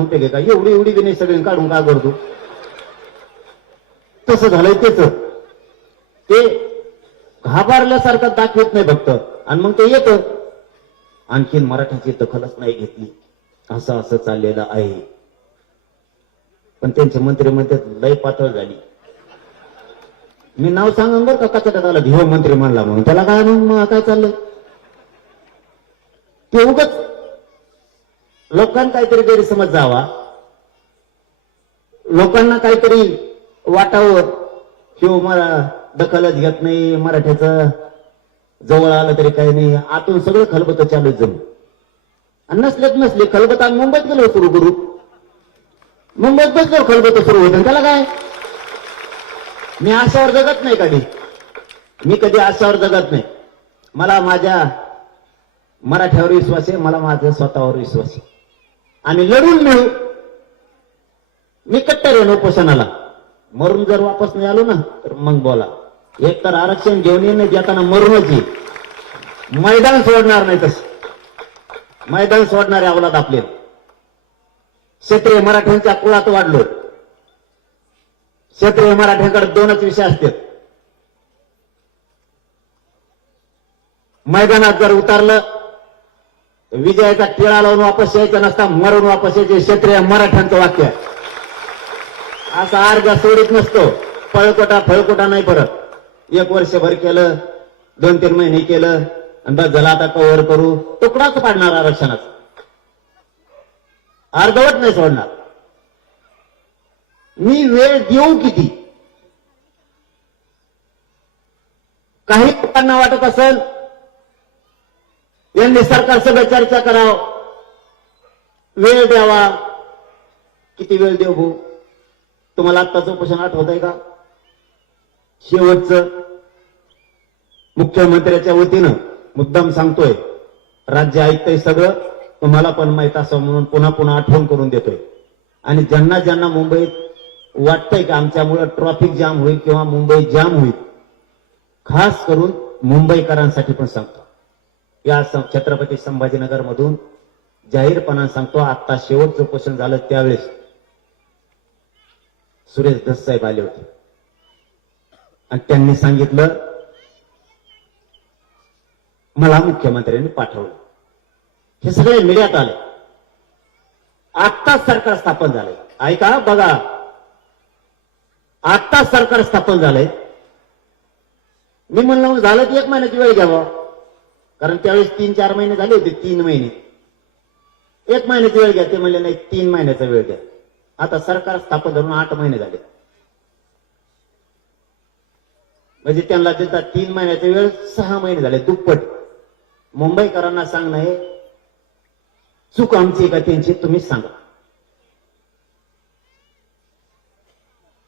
उपयोग आहे का? एवढी एवढी बी नाही, सगळे काढून का करतो? तसं झालंय त्याच ते घाबरल्यासारखं दाखवत नाही फक्त, आणि मग ते येतं. आणखीन मराठ्याची दखलच नाही घेतली, असं असं चाललेलं आहे. पण त्यांचे मंत्री म्हणतात लय पातळ झाली. मी नाव सांगून बरं का कचाट्यात आलं घेऊ मंत्री म्हणला म्हणून, त्याला काय मग काय चाललंय ते उगाच लोकांना काहीतरी गैरसमज जावा, लोकांना काहीतरी वाटावं किंवा मला दखलच घेत नाही, मराठ्याचं जवळ आलं तरी काही नाही, आतून सगळं खलबत चालू जमू. आणि नसले खलबत आम्ही मुंबईत गेलो सुरू करू, मुंबईत बसलो खलबत सुरू होतं, त्याला काय? मी आशावर जगत नाही कधी, मी कधी आशावर जगत नाही. मला माझ्या मराठ्यावर विश्वास आहे, मला माझ्या स्वतःवर विश्वास आहे. आम्ही लढून मिळू. मी कट्टर आहे उपोषणाला, मरून जर वापस नाही आलो ना तर मग बोला. एक तर आरक्षण घेऊन येणे देताना मरूनच ये, मैदान सोडणार नाही. तसं मैदान सोडणारे अवलाद आपले क्षत्रिय मराठ्यांच्या कुळात वाढलो. क्षत्रिय मराठ्यांकडे दोनच विषय असतात, मैदानात जर उतरलं विजयाचा टिळा लावून वापस यायचा नसता, मरून वापस यायचे. क्षत्रिय मराठ्यांचं वाक्य असा अर्घ सोडित नसतो. फळकोटा नाही परत. 1 वर्षभर केलं, 2-3 महिने केलं आणि बस झाला आता कव्हर करू, तुकडाच पाडणार आरक्षणाचा, अर्धवट नाही सोडणार. मी वेळ देऊ किती? काही लोकांना वाटत असेल यांनी सरकार सगळं चर्चा करावं, वेळ द्यावा. किती वेळ देऊ भाऊ? तुम्हाला आत्ताचं उपोषण आठवत आहे का? शेवटचं मुख्यमंत्र्याच्या वतीनं मुद्दाम सांगतोय, राज्य ऐकतंय सगळं, तुम्हाला पण माहित असं म्हणून पुन्हा पुन्हा आठवण करून देतोय. आणि ज्यांना ज्यांना मुंबईत वाटतंय की आमच्यामुळे ट्रॅफिक जाम होईल किंवा मुंबई जाम होईल, खास करून मुंबईकरांसाठी पण सांगतो, या छत्रपती संभाजीनगर मधून जाहीरपणाने सांगतो, आता शेवटचं उपोषण झालं त्यावेळेस सुरेश धस साहेब आले होते आणि त्यांनी सांगितलं मला मुख्यमंत्र्यांनी पाठवलं. हे सगळे मीडियात आले. आत्ताच सरकार स्थापन झालंय, ऐका बघा, आत्ताच सरकार स्थापन झालंय. मी म्हणलं झालं की 1 महिन्याची वेळ घ्यावा, कारण त्यावेळेस 3-4 महिने झाले होते, 3 महिने. 1 महिन्याची वेळ घ्या, ते म्हणले नाही 3 महिन्याचा वेळ घ्या. आता सरकार स्थापन धरून 8 महिने झाले, म्हणजे त्यांना देतात 3 महिन्याचा वेळ, 6 महिने झाले, दुप्पट. मुंबईकरांना सांगणं हे चूक आमची का त्यांची, तुम्हीच सांगा.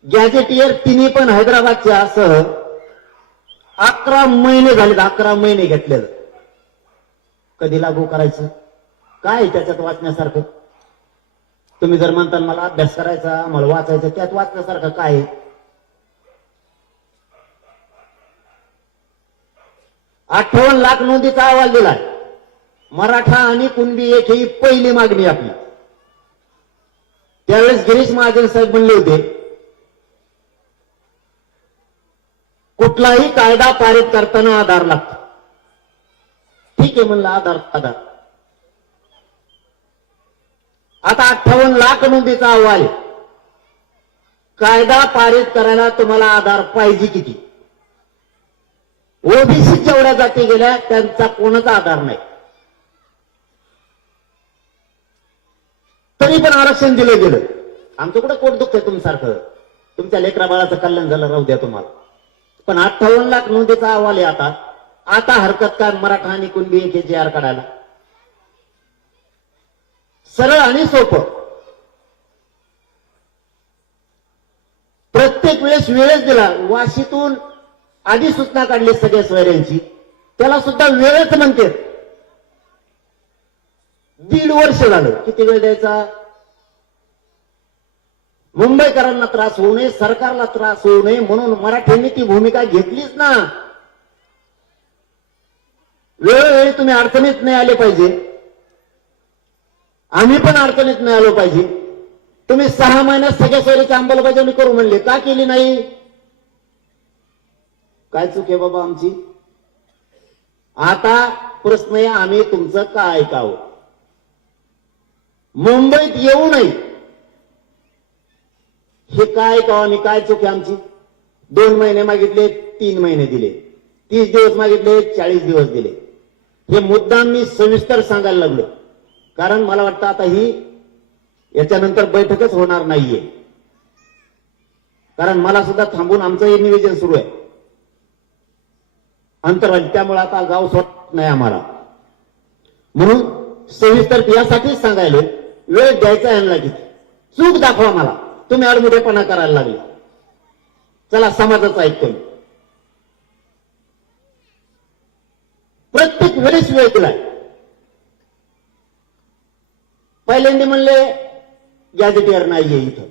गॅजेटियर तिन्ही पण हैदराबादच्या सह 11 महिने झाले, 11 महिने घेतलेलं. कधी लागू करायचं? काय त्याच्यात वाचण्यासारखं? तुम्ही जर म्हणता मला अभ्यास करायचा, मला वाचायचं, त्यात वाचण्यासारखं काय? 58 लाख नोंदीचा अहवाल दिलाय. मराठा आणि कुणबी एक ही पहिली मागणी आपली. त्यावेळेस गिरीश महाजन साहेब म्हणले होते कुठलाही कायदा पारित करताना आधार लागतो. ठीक आहे म्हणलं, आधार. आता 58 लाख नोंदीचा अहवाल, कायदा पारित करायला तुम्हाला आधार पाहिजे किती? ओबीसी जेवढ्या जाती गेल्या त्यांचा कोणाचा आधार नाही, तरी पण आरक्षण दिलं गेलं. आमचं कुठं पोट दुखतंय तुमच्यासारखं, तुमच्या लेकरा बाळाचं कल्याण झालं, राहू द्या तुम्हाला. पण 58 लाख नोंदीचा अहवाल आहे. आता हरकत काय मराठा आणि कुणबी एक जे आर काढायला? सरळ आणि सोपं. प्रत्येक वेळेस दिला. वाशीतून आधी सूचना काढली सगळ्या सोयऱ्यांची, त्याला सुद्धा वेळच म्हणते. 1.5 वर्ष झालं. किती वेळ द्यायचा? मुंबईकरांना त्रास होऊ नये, सरकारला त्रास होऊ नये म्हणून मराठ्यांनी ती भूमिका घेतलीच ना. वेळोवेळी तुम्ही अडचणीत नाही आले पाहिजे, आम्ही पण अडचणीत नाही आलो पाहिजे. तुम्ही 6 महिन्यात सगळ्या सोयीची अंमलबजावणी करू म्हणले, का केली नाही? काय चूक आहे बाबा आमची? आता प्रश्न आहे, आम्ही तुमचं का ऐकावं? मुंबईत येऊ नये हे काय ऐकावं आम्ही? काय चूक आहे आमची? 2 महिने मागितले, 3 महिने दिले. 30 दिवस मागितले, 40 दिवस दिले. हे मुद्दाम मी सविस्तर सांगायला लागलो, कारण मला वाटतं आता ही याच्यानंतर बैठकच होणार नाहीये, कारण मला सुद्धा थांबून आमचं हे निवेदन सुरू आहे अंतर्वाली, त्यामुळे आता गाव सोडत नाही आम्हाला. म्हणून सविस्तर यासाठीच सांगायला, वेळ द्यायचा यांना किती, चूक दाखवा मला. तुम्ही अडमुठेपणा करायला लागले. चला समाजाचं ऐकतो. प्रत्येक वेळेस वेळ दिलाय. पहिल्यांदा म्हणले गॅजेटियर नाहीये इथं,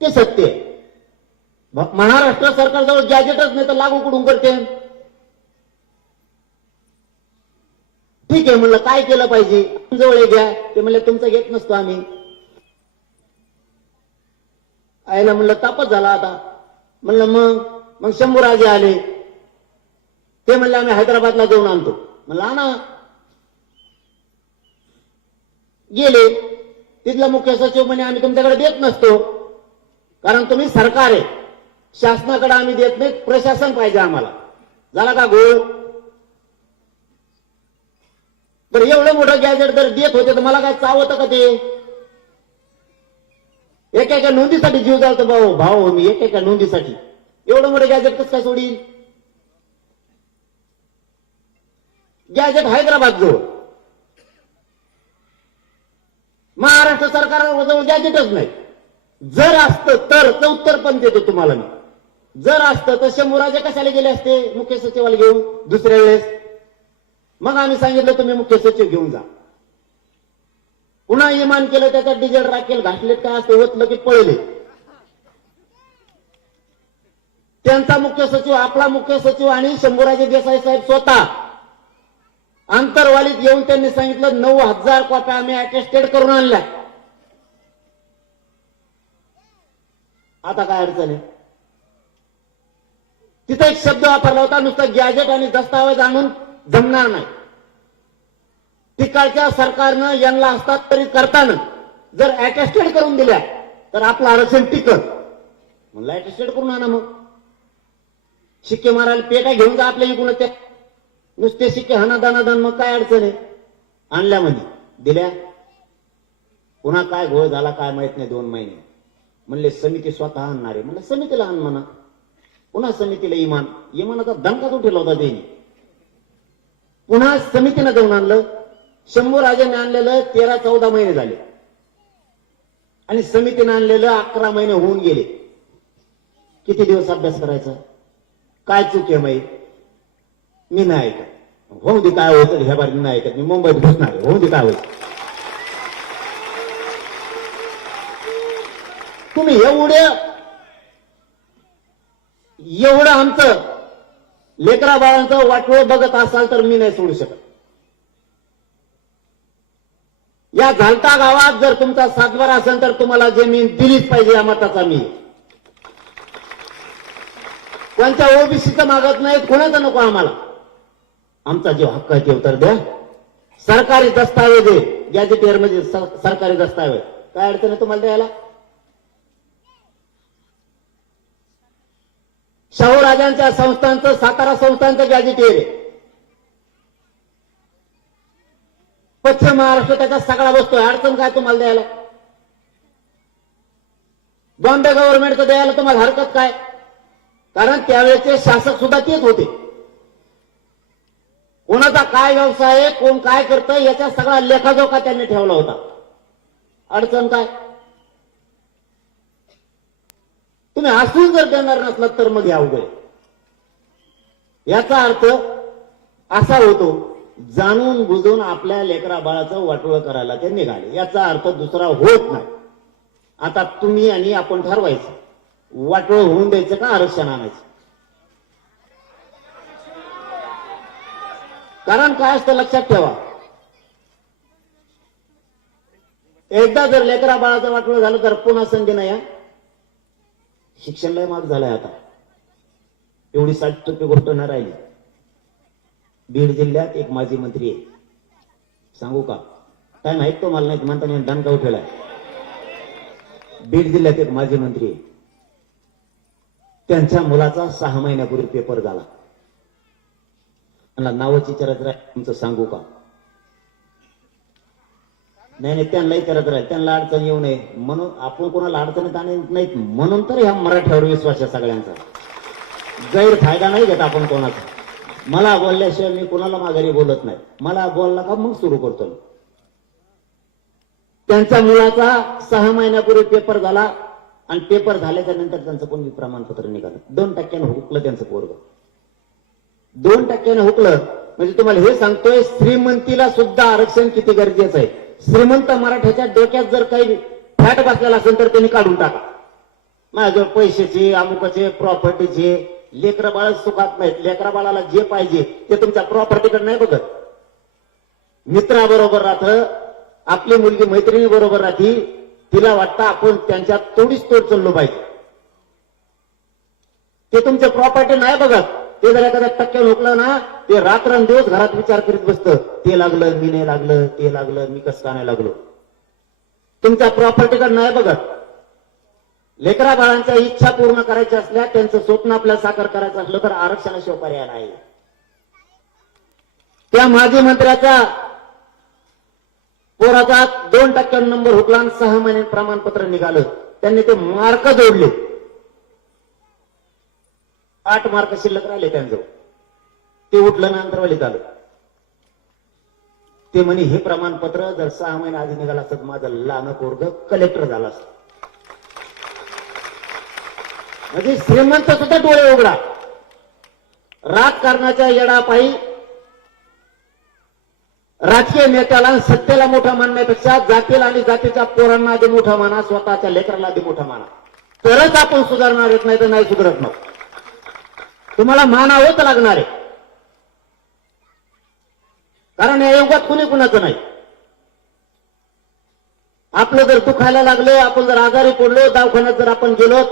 ते सत्य आहे. महाराष्ट्र सरकारजवळ गॅजेटच नाही तर लागू कुठून करते? ठीक आहे म्हणलं, काय केलं पाहिजे? जवळ घ्या. ते म्हणले तुमचं घेत नसतो आम्ही. आयला म्हणलं तापच झाला आता. म्हणलं मग शंभूराजे आले, ते म्हणले आम्ही हैदराबादला जाऊन आणतो. म्हणलं आणा. गेले. तिथला मुख्य सचिव म्हणे आम्ही तुमच्याकडे देत नसतो, कारण तुम्ही सरकार आहे, शासनाकडे आम्ही देत नाही, प्रशासन पाहिजे आम्हाला. झाला का गोळ? तर एवढं मोठं गॅजेट जर देत होते तर मला काय चावतं का ते? एका नोंदीसाठी जीव जातो भाऊ मी, एका नोंदीसाठी एवढं मोठं गॅजेट कसं काय सोडील? गॅजेट हैदराबाद जवळ, महाराष्ट्र सरकारजवळ गॅजेटच नाही. जर असतं तर उत्तर पण देतो तुम्हाला मी. जर असतं तर शंभूराजे कशाला गेले असते मुख्य सचिवाला घेऊन दुसऱ्या वेळेस? मग आम्ही सांगितलं तुम्ही मुख्य सचिव घेऊन जा. पुन्हा इमान केलं, त्याच्यात डिझेल राखेल घातले, काय असते होतलं की पळले. त्यांचा मुख्य सचिव, आपला मुख्य सचिव आणि शंभूराजे देसाई साहेब स्वतः आंतरवालीत येऊन त्यांनी सांगितलं 9,000 कॉप्या आम्ही अटेस्टेड करून आणल्या. आता काय अडचण आहे? तिथे एक शब्द वापरला होता, नुसतं गॅजेट आणि दस्तावेज आणून जमणार नाही. तिकडच्या सरकारनं यांना हस्तांतरित करताना जर अटेस्टेड करून दिल्या तर आपलं आरक्षण टिकत. म्हणलं अटेस्टेड करून आणा. मग शिक्के मारायला पेटा घेऊन जा आपल्या इकडून, त्या नुसते शिक्के हाना दानादान. मग काय अडचण आहे? आणल्यामध्ये दिल्या. पुन्हा काय घोळ झाला काय माहित नाही. 2 महिने म्हणले समिती स्वतः आणणार आहे. म्हणलं समितीला आण म्हणा. पुन्हा समितीला इमानाचा दणकाच उठेला होता त्यांनी. पुन्हा समितीनं जाऊन आणलं. शंभूराजेने आणलेलं 13-14 महिने झाले आणि समितीने आणलेलं 11 महिने होऊन गेले. किती दिवस अभ्यास करायचा? काय चूक आहे माहीत? मी नाही ऐकत. होऊ दे काय होतं ह्या बारीने नाही ऐकत. मी मुंबईत घुसणार आहे. होऊ दे काय होईल. तुम्ही एवढं आमचं लेकरा बाळांचं वाटोळं बघत असाल तर मी नाही सोडू शकत. या झालता गावात जर तुमचा सातबार असेल तर तुम्हाला जमीन दिलीच पाहिजे या मताचा मी. कोणत्या ओबीसीचं मागत नाहीत, कोणाचं नको आम्हाला. आमचा जो हक्क आहे ते उत्तर द्या. सरकारी दस्तावेज आहे, गॅजेटियर मध्ये सरकारी दस्तावेज. काय अडचण आहे तुम्हाला द्यायला? शाहू राजांच्या संस्थांचं, सातारा संस्थांचं गॅजेटियर आहे. पश्चिम महाराष्ट्र त्याच्यात सगळा बसतोय. अडचण काय तुम्हाला द्यायला? बॉम्बे गव्हर्नमेंटचं द्यायला तुम्हाला हरकत काय? कारण त्यावेळेचे शासक सुद्धा तेच होते. कोणाचा काय व्यवसाय आहे, कोण काय करतं याचा सगळा लेखाजोखा त्यांनी ठेवला होता. अडचण काय? तुम्ही हसून जर देणार नसलात तर मग या उभे. याचा अर्थ असा होतो, जाणून बुजून आपल्या लेकरा बाळाचं वाटोळं करायला ते निघाले. याचा अर्थ दुसरा होत नाही. आता तुम्ही आणि आपण ठरवायचं, वाटोळं होऊन द्यायचं का आरक्षण आणायचं? कारण काय असतं लक्षात ठेवा, एकदा जर लेकरा बाळाचं वाटलं झालं तर पुन्हा संधी नाही. शिक्षणाला माग झालाय आता. एवढी 60% गोष्ट न राहिली. बीड जिल्ह्यात एक माजी मंत्री आहे, सांगू का? काय माहित तो मला नाही म्हणता मी दणका उठवलाय. बीड जिल्ह्यात एक माजी मंत्री आहे, त्यांच्या मुलाचा 6 महिन्यापूर्वी पेपर झाला. मला नावाची विचारत राहील तुमचं सांगू का? नाही त्यांना विचारत राहील, त्यांना अडचण येऊ नये म्हणून आपण कोणाला अडचणीत आणत नाहीत म्हणून तर ह्या मराठ्यावर विश्वास आहे सगळ्यांचा. गैरफायदा नाही घेत आपण कोणाचा. मला बोलल्याशिवाय मी कोणाला माघारी बोलत नाही. मला बोलला का मग सुरू करतो. त्यांच्या मुलाचा 6 महिन्यापूर्वी पेपर झाला आणि पेपर झाल्याच्या नंतर त्यांचं कोणी प्रमाणपत्र निघालं. 2% हुकलं त्यांचं पोरग. 2% हुकलं म्हणजे तुम्हाला हे सांगतोय श्रीमंतीला सुद्धा आरक्षण किती गरजेचं आहे. श्रीमंत मराठ्याच्या डोक्यात जर काही फॅट बसलेला असेल तर त्यांनी काढून टाका. माझ्याजवळ पैशाचे अमुकाचे प्रॉपर्टीचे. लेकरं बाळ सुखात नाहीत. लेकरा बाळाला जे पाहिजे ते तुमच्या प्रॉपर्टीकडे नाही बघत. मित्राबरोबर राहतं, आपली मुलगी मैत्रिणी बरोबर राहती, तिला वाटतं आपण त्यांच्यात थोडीच तोड चाललो पाहिजे. ते तुमचे प्रॉपर्टी नाही बघत. ते जर एखाद्या टक्क्यावर हुकलं ना ते रात्रंदिवस घरात विचार करीत बसतं. ते लागलं मी नाही लागलं, ते लागलं मी कसं का नाही लागलो. तुमच्या प्रॉपर्टीकडे नाही बघत. लेकरा बाळांच्या इच्छा पूर्ण करायच्या असल्या, त्यांचं स्वप्न आपल्याला साकार करायचं असलं तर आरक्षणाशिवाय पर्याय नाही. त्या माजी मंत्र्याचा पोराचा 2% नंबर हुकला आणि 6 महिने प्रमाणपत्र निघालं. त्यांनी ते मार्क जोडले. 8 मार्क शिल्लक राहिले त्यांजवळ. ते उठलं नंतर झालं. ते म्हणे हे प्रमाणपत्र जर 6 महिने आधी निघालं असतं माझं लहान पोरग कलेक्टर झाला असत. म्हणजे श्रीमंत सुद्धा डोळे उघडा. राजकारणाच्या येडापायी राजकीय नेत्याला सत्तेला मोठा मानण्यापेक्षा जातीला आणि जातीच्या पोरांना आधी मोठा माना, स्वतःच्या लेकराला आधी मोठा माना. तरच आपण सुधारणार येत नाही तर नाही सुधारत नाही. तुम्हाला मानावंच लागणार आहे. कारण या युगात कुणी कुणाचं नाही. आपलं जर दुखायला लागलं, आपण जर आजारी पडलो, दवाखान्यात जर आपण गेलो,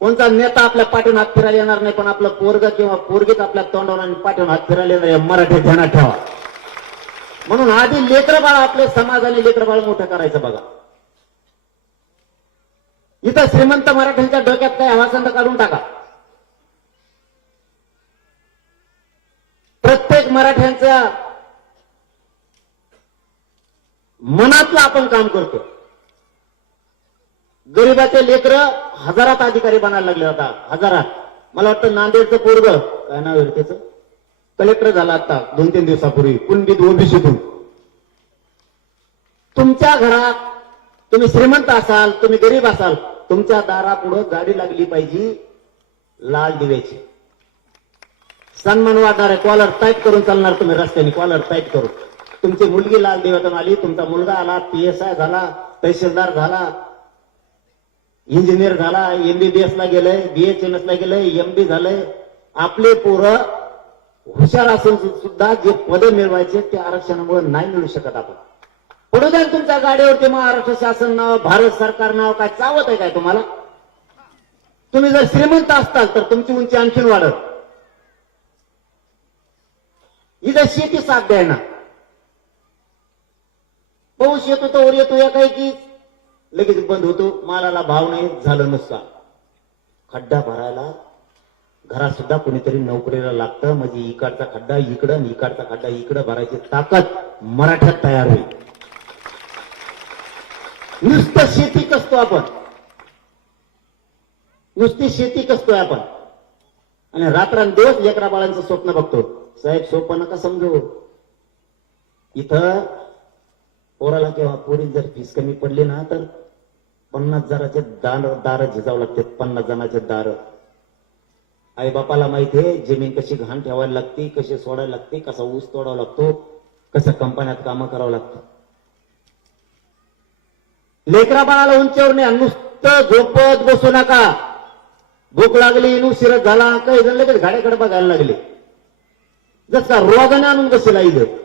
कोणता नेता आपल्या पाठीवर हात फिरायला येणार नाही. पण आपलं पोरग किंवा पोरगीत आपल्या तोंडावर आणि पाठीवर हात फिरायला येणार. मराठी ध्यानात ठेवा. म्हणून आधी लेकरं बाळ आपले समाजाने लेकरं बाळ मोठं करायचं बघा. इथं श्रीमंत मराठ्यांच्या डोक्यात काही हवासंद काढून टाका. प्रत्येक मराठ्यांच्या मनातलं आपण काम करतो. गरिबाचे लेकरं हजारात अधिकारी बनायला लागले आता. हजारात. मला वाटतं नांदेडचं पोरग काय नाव आहे त्याचं, कलेक्टर झाला आता 2-3 दिवसापूर्वी कुणबीत ओबीसीतून. तुमच्या घरात तुम्ही श्रीमंत असाल, तुम्ही गरीब असाल, तुमच्या दारापुढं गाडी लागली पाहिजे लाल दिव्याची. सन्मान वाढणार आहे. कॉलर टाईट करून चालणार तुम्ही रस्त्याने. कॉलर टाईट करून. तुमची मुलगी लाल दिव्यातून आली, तुमचा मुलगा आला, PSI झाला, तहसीलदार झाला, इंजिनियर झाला, MBBS ला गेलंय, BHMS ला गेलंय, MD झालंय. आपले पोरं हुशार असून सुद्धा जे पद मिळवायचे ते आरक्षणामुळे नाही मिळू शकत. आपण पडू द्या तुमच्या गाडीवरती महाराष्ट्र शासन नाव, भारत सरकार नाव. काय चावत आहे काय तुम्हाला? तुम्ही जर श्रीमंत असताल तर तुमची उंची आणखीन वाढत. इथं शेती साथ द्यायना. पाऊस येतो तर येतो या काही की लगेच बंद होतो. मालाला भाव नाही झालं नुसता. खड्डा भरायला घरात सुद्धा कोणीतरी नोकरीला लागतं. म्हणजे इकडचा खड्डा इकडं आणि इकडचा खड्डा इकडं भरायची ताकद मराठ्यात तयार होईल. नुसतं शेती कसतो आपण. नुसती शेती कसतोय आपण आणि रात्रंदिवस लेकरा बाळांचं स्वप्न बघतो. साहेब सोपं नका समजू. इथं पोराला किंवा पोरी जर फीस कमी पडली ना तर 50 जणांचे दार झिजावं लागते. 50 जणांचे दार. आई बापाला माहितीये जमीन कशी घाण ठेवायला लागते, कशी सोडायला लागते, कसा ऊस तोडावा लागतो, कसं कंपन्यात कामं करावं लागतं. लेकरा बाळाला उंचीवर नाही. नुसतं झोपत बसू नका. भूक लागली, उशीर झाला, काही जण लगेच गाड्याकडे बघायला लागले. जसं रोगाने आणून बसेला इथं.